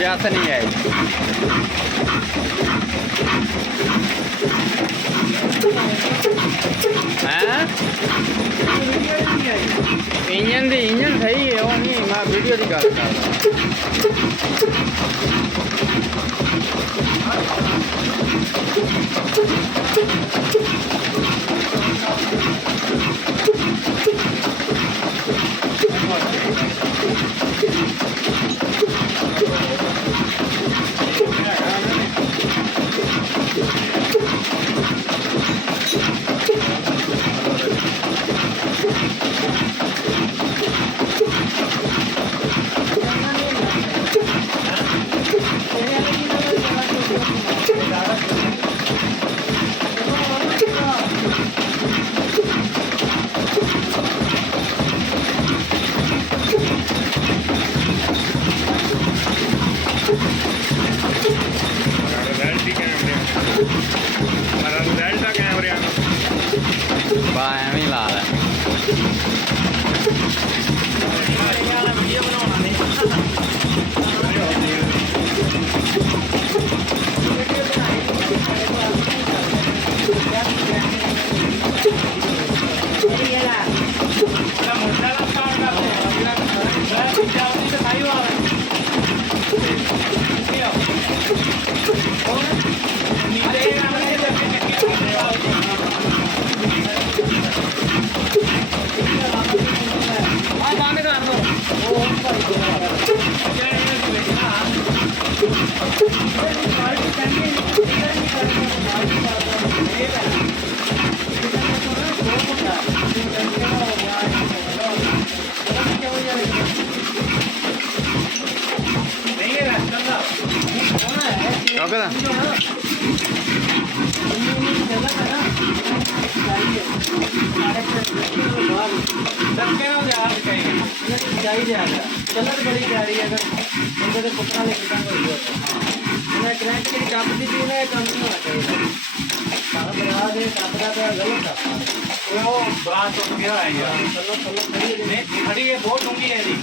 ਜੱਸ ਨਹੀਂ ਆਈ। ਹੈਂ ਇੰਜਨ ਸਹੀ ਹੈ, ਉਹ ਨਹੀਂ ਮੈਂ ਵੀਡੀਓ ਦੀ ਗੱਲ ਕਰਦਾ। ਐਵੇਂ ਹੀ ਲਾ ਲੈ। कलर बड़ी प्यारी है। अगर पुत्रा लेके करंट की टप दी थी ना, कम नहीं होना चाहिए। बना दे टप का गलत है वो बात हो गया है यार। चलो खड़ी है, बहुत डूंगी है जी।